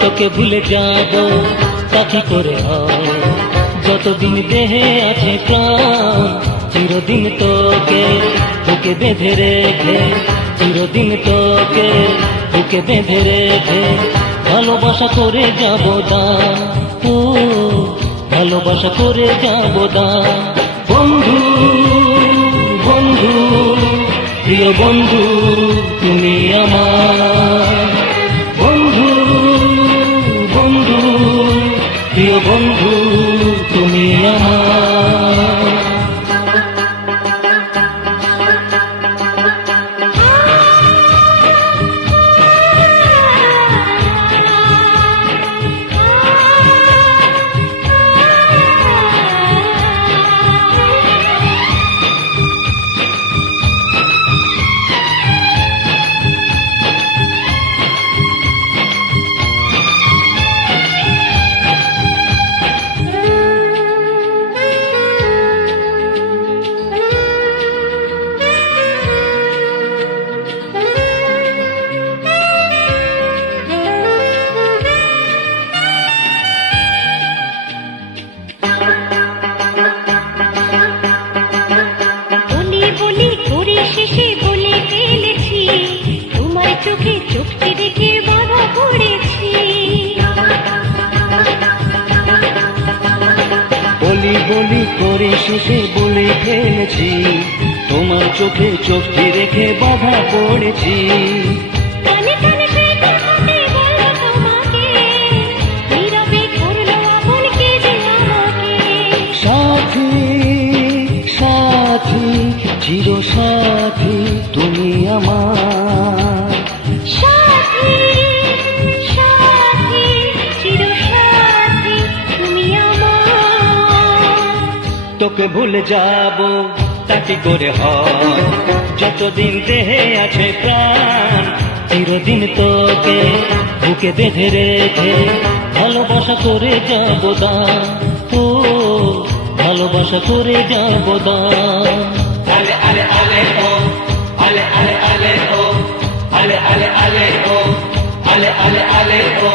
তোকে ভুলে যাব তা কি করে হয়, যতদিন দেহে আছে প্রাণ চিরদিন তোকে বুকে বেঁধে রেখে, চিরদিন তোকে বুকে বেঁধে রেখে ভালোবাসা করে যাব দান, ও ভালোবাসা করে যাব দান। বন্ধু বন্ধু প্রিয় বন্ধু তুমি আমার, বন্ধু বন্ধু প্রিয় বন্ধু তুমি আমার। বলি করে শেষে বলে ফেলেছি, তোমার চোখে চোখটি রেখে বাধা পড়েছি। সাথী সাথী চির সাথী তুমি আমার, সাথী সাথী চির সাথী তুমি আমার। তোকে ভুলে যাব তা কি করে হয়, যতদিন দেহে আছে প্রাণ চিরদিন তোকে বুকে বেঁধে রেখে ভালোবাসা করে যাব দান, ও ভালোবাসা করে যাব দান। আলে আলে আলে ও আলে আলে আলে ও আলে আলে আলে ও আলে আলে আলে ও।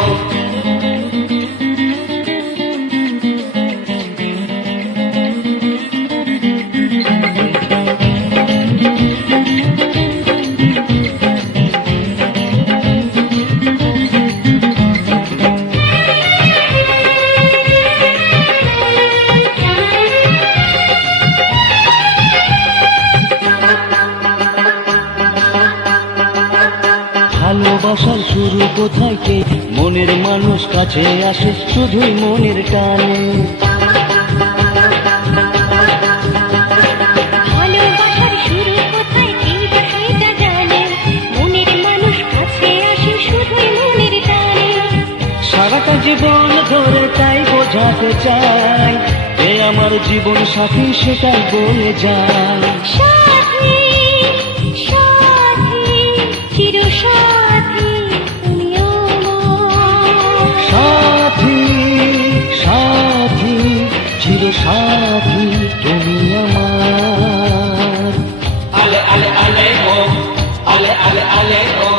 ভালোবাসার শুরু কোথায়, কে মনের মানুষ কাছে আসে শুধুই মনের টানে। ভালোবাসার শুরু কোথায় কে সেটা জানে, মনের মানুষ কাছে আসে শুধুই মনের টানে। সারাটা জীবন ধরে তাই বোঝাতে চাই, এ আমার জীবন সাথী সেটাই বলে যায়। সাথী সাথী চির সাথী তুমি আমার, সাথী সাথী চির সাথী তুমি আমার। আলে আলে আলে ও আলে আলে আলে ও